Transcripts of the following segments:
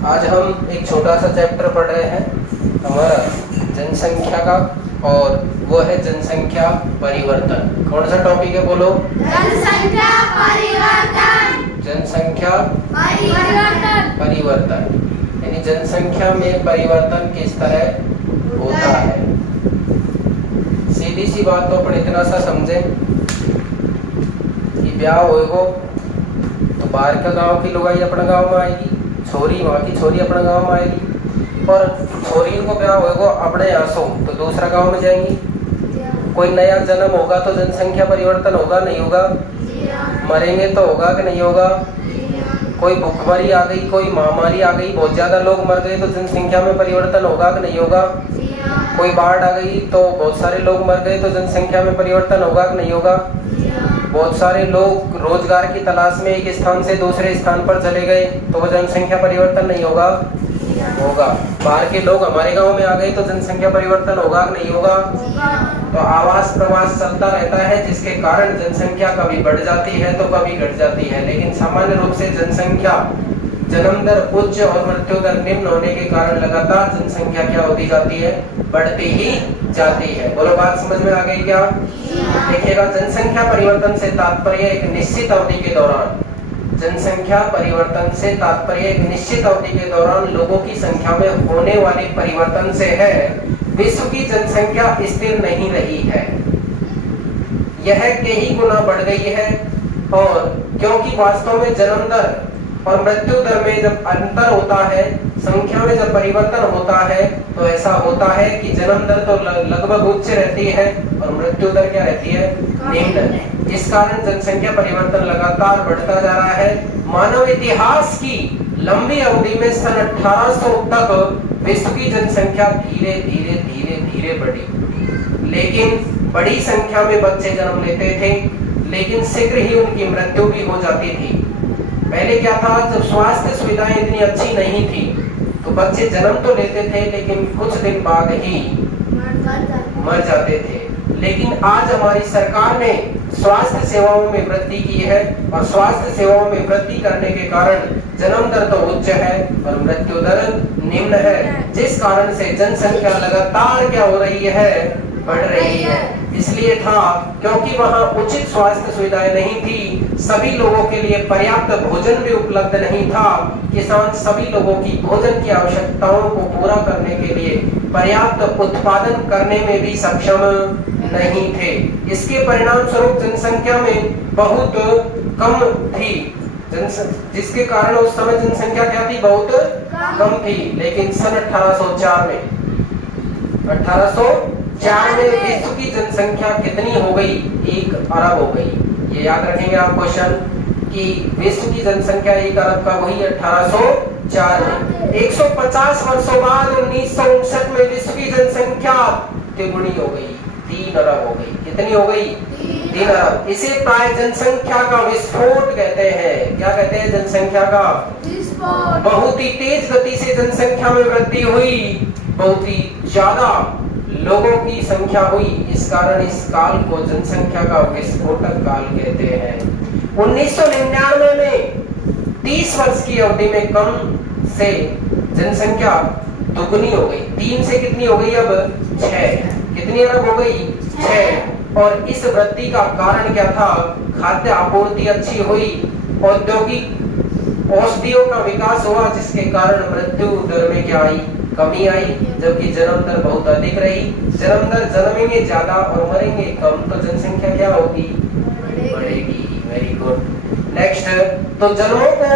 आज हम एक छोटा सा चैप्टर पढ़ रहे हैं हमारा जनसंख्या का, और वो है जनसंख्या परिवर्तन। कौन सा टॉपिक है बोलो? जनसंख्या परिवर्तन। जनसंख्या परिवर्तन यानी जनसंख्या में परिवर्तन किस तरह होता है। सीधी सी बात तो अपन इतना सा समझे कि ब्याह होएगो तो बाहर का गांव की लुगाई अपने गांव में आएगी, छोरी वहाँ की छोरी अपने गांव में आएगी, और छोरी को ब्याह होएगो अपने यहाँ सो तो दूसरा गांव में जाएंगी। कोई नया जन्म होगा तो जनसंख्या परिवर्तन होगा नहीं होगा? मरेंगे तो होगा कि नहीं होगा? कोई भूखमरी आ गई, कोई महामारी आ गई, बहुत ज्यादा लोग मर गए तो जनसंख्या में परिवर्तन होगा कि नहीं होगा? कोई बाढ़ आ गई तो बहुत सारे लोग मर गए तो जनसंख्या में परिवर्तन होगा कि नहीं होगा? बहुत सारे लोग रोजगार की तलाश में एक स्थान से दूसरे स्थान पर चले गए तो वह जनसंख्या परिवर्तन नहीं होगा? होगा। बाहर के लोग हमारे गांव में आ गए तो जनसंख्या परिवर्तन होगा कि नहीं होगा? तो आवास प्रवास चलता रहता है, जिसके कारण जनसंख्या कभी बढ़ जाती है तो कभी घट जाती है। लेकिन सामान्य रूप से जनसंख्या जन्म दर उच्च और मृत्यु दर निम्न होने के कारण लगातार जनसंख्या क्या होती जाती है? बढ़ती ही जाती है। बोलो, बात समझ में आ गई क्या? देखिएगा, जनसंख्या परिवर्तन से तात्पर्य एक निश्चित अवधि के दौरान, जनसंख्या परिवर्तन से तात्पर्य एक निश्चित अवधि के दौरान लोगों की संख्या में होने वाले परिवर्तन से है। विश्व की जनसंख्या स्थिर नहीं रही है, यह कई गुना बढ़ गई है। और क्योंकि वास्तव में जन्म दर और मृत्यु दर में जब अंतर होता है, संख्या में जब परिवर्तन होता है, तो ऐसा होता है कि जन्म दर तो लगभग उच्च रहती है और मृत्यु दर क्या रहती है? निम्न। इस कारण जनसंख्या परिवर्तन लगातार बढ़ता जा रहा है। मानव इतिहास की लंबी अवधि में सन 1800 तक विश्व की जनसंख्या धीरे धीरे धीरे धीरे बढ़ी, लेकिन बड़ी संख्या में बच्चे जन्म लेते थे, लेकिन शीघ्र ही उनकी मृत्यु भी हो जाती थी। पहले क्या था, जब स्वास्थ्य सुविधाएं इतनी अच्छी नहीं थी तो बच्चे जन्म तो लेते थे लेकिन कुछ दिन बाद ही मर जाते थे। लेकिन आज हमारी सरकार ने स्वास्थ्य सेवाओं में वृद्धि की है, और स्वास्थ्य सेवाओं में वृद्धि करने के कारण जन्म दर तो उच्च है और मृत्यु दर निम्न है, जिस कारण से जनसंख्या लगातार क्या हो रही है? बढ़ रही है। इसलिए था क्योंकि वहाँ उचित स्वास्थ्य सुविधाएं नहीं थी, सभी लोगों के लिए पर्याप्त भोजन भी उपलब्ध नहीं था, किसान सभी लोगों की भोजन की आवश्यकताओं को पूरा करने के लिए पर्याप्त उत्पादन करने में भी सक्षम नहीं थे। इसके परिणाम स्वरूप जनसंख्या में बहुत कम थी, जिसके कारण उस समय जनसंख्या क्या थी? बहुत कम थी। लेकिन सन 1804 में विश्व की जनसंख्या कितनी हो गई? 1 अरब हो गई। ये याद रखेंगे आप क्वेश्चन कि विश्व की जनसंख्या 1 अरब का हुई 1804 में। 150 वर्षों बाद 1959 में विश्व की जनसंख्या तिगुनी हो गई, 3 अरब हो गई। कितनी हो गई? 3 अरब। इसे प्राय जनसंख्या का विस्फोट कहते हैं। क्या कहते हैं? जनसंख्या का विस्फोट। बहुत ही तेज गति से जनसंख्या में वृद्धि हुई, बहुत ही ज्यादा लोगों की संख्या हुई, इस कारण इस काल को जनसंख्या का विस्फोटक काल कहते हैं। 1999 में 30 वर्ष की अवधि में कम से जनसंख्या दुगनी हो गई। 3 से कितनी हो गई? अब 6। कितनी अरब हो गई? 6। और इस वृद्धि का कारण क्या था? खाद्य आपूर्ति अच्छी हुई, औद्योगिक औषधियों का विकास हुआ, जिसके कारण मृत्यु दर में क्या आई? कमी आई, जबकि जन्म दर बहुत अधिक रही। जन्म दर जन्मेंगे ज्यादा और मरेंगे कम, तो जनसंख्या क्या होगी? बढ़ेगी। Very good. नेक्स्ट, तो जन्मों को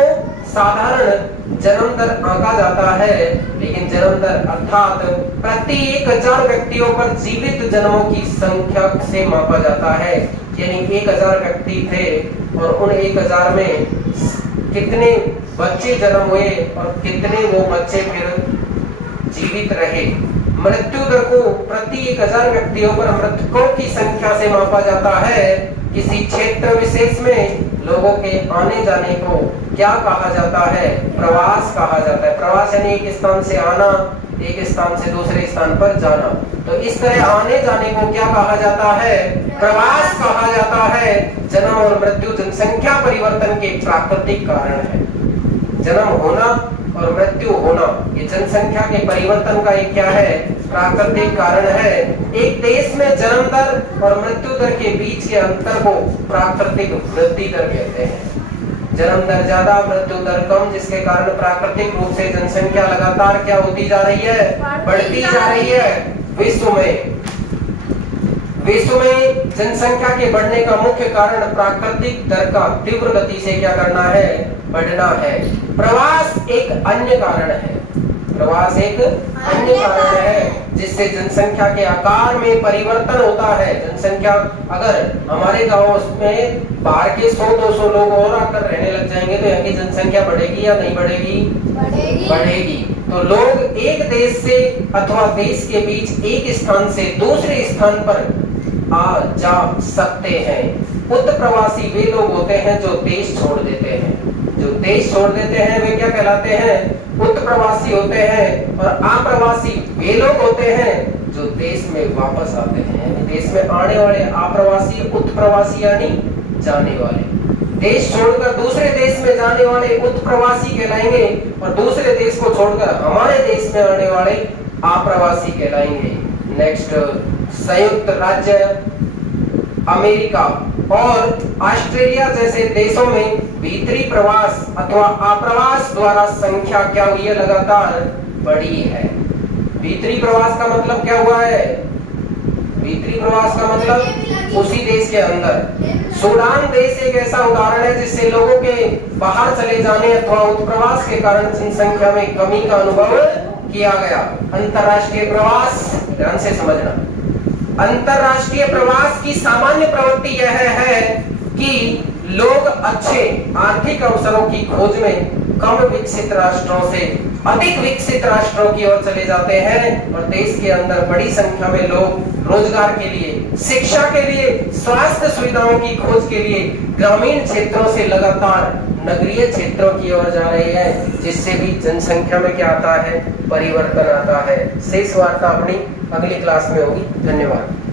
साधारण जन्म दर आंका जाता है, लेकिन जन्म दर अर्थात प्रति 1000 व्यक्तियों पर जीवित जन्मों की संख्या से मापा जाता है। यानी 1000 व्यक्ति थे और उन 1000 में कितने बच्चे जन्म हुए और कितने वो बच्चे फिर जीवित रहे। मृत्यु दर को प्रति 1000 व्यक्तियों पर मृतकों की संख्या से मापा जाता है। किसी क्षेत्र विशेष में लोगों के आने जाने को क्या कहा जाता है? प्रवास कहा जाता है। प्रवास यानी एक स्थान से आना, एक स्थान से दूसरे स्थान पर जाना। तो इस तरह आने जाने को क्या कहा जाता है? प्रवास कहा जाता है। जन्म और मृत्यु जनसंख्या परिवर्तन के प्राकृतिक कारण है। जन्म होना और मृत्यु होना, ये जनसंख्या के परिवर्तन का एक क्या है, प्राकृतिक कारण है। एक देश में जन्म दर और मृत्यु दर के बीच के अंतर को प्राकृतिक वृद्धि दर कहते हैं। जन्म दर ज्यादा, मृत्यु दर कम, जिसके कारण प्राकृतिक रूप से जनसंख्या लगातार क्या होती जा रही है, बढ़ती जा रही है। विश्व में जनसंख्या के बढ़ने का मुख्य कारण प्राकृतिक दर का तीव्र गति से क्या करना है, बढ़ना है। प्रवास एक अन्य कारण है, प्रवास एक अन्य कारण है जिससे जनसंख्या के आकार में परिवर्तन होता है। जनसंख्या अगर हमारे गांव में बाहर के 100-200 लोग और आकर रहने लग जाएंगे तो यहाँ की जनसंख्या बढ़ेगी या नहीं बढ़ेगी, बढ़ेगी। तो लोग एक देश से अथवा देश के बीच एक स्थान से दूसरे स्थान पर आ जा सकते हैं। उत्तर प्रवासी वे लोग होते हैं जो देश छोड़ देते हैं, जो देश छोड़ देते हैं वे क्या कहलाते हैं, उत्तर प्रवासी होते हैं। और अप्रवासी वे लोग होते हैं जो देश में वापस आते हैं। देश में आने वाले अप्रवासी, उत्तर प्रवासी यानी जाने वाले, देश छोड़कर दूसरे देश में जाने वाले उत्तर प्रवासी कहलाएंगे और दूसरे देश को छोड़कर हमारे देश में आने वाले अप्रवासी कहलाएंगे। नेक्स्ट, संयुक्त राज्य अमेरिका और ऑस्ट्रेलिया जैसे देशों में भीतरी प्रवास अथवा आप्रवास द्वारा संख्या क्या हुई है, लगातार बढ़ी है। भीतरी प्रवास का मतलब क्या हुआ है, भीतरी प्रवास का मतलब उसी देश के अंदर। सूडान देश एक ऐसा उदाहरण है जिससे लोगों के बाहर चले जाने अथवा उत्प्रवास के कारण जनसंख्या में कमी का अनुभव किया गया। अंतरराष्ट्रीय प्रवास, ध्यान से समझना, अंतरराष्ट्रीय प्रवास की सामान्य प्रवृत्ति यह है कि लोग अच्छे आर्थिक अवसरों की खोज में कम विकसित राष्ट्रों से अधिक विकसित राष्ट्रों की ओर चले जाते हैं और देश के अंदर बड़ी संख्या में लोग रोजगार के लिए, शिक्षा के लिए, स्वास्थ्य सुविधाओं की खोज के लिए ग्रामीण क्षेत्रों से लगातार नगरीय क्षेत्रों की ओर जा रहे हैं, जिससे भी जनसंख्या में क्या आता है, परिवर्तन आता है। शेष वार्ता अपनी अगली क्लास में होगी। धन्यवाद।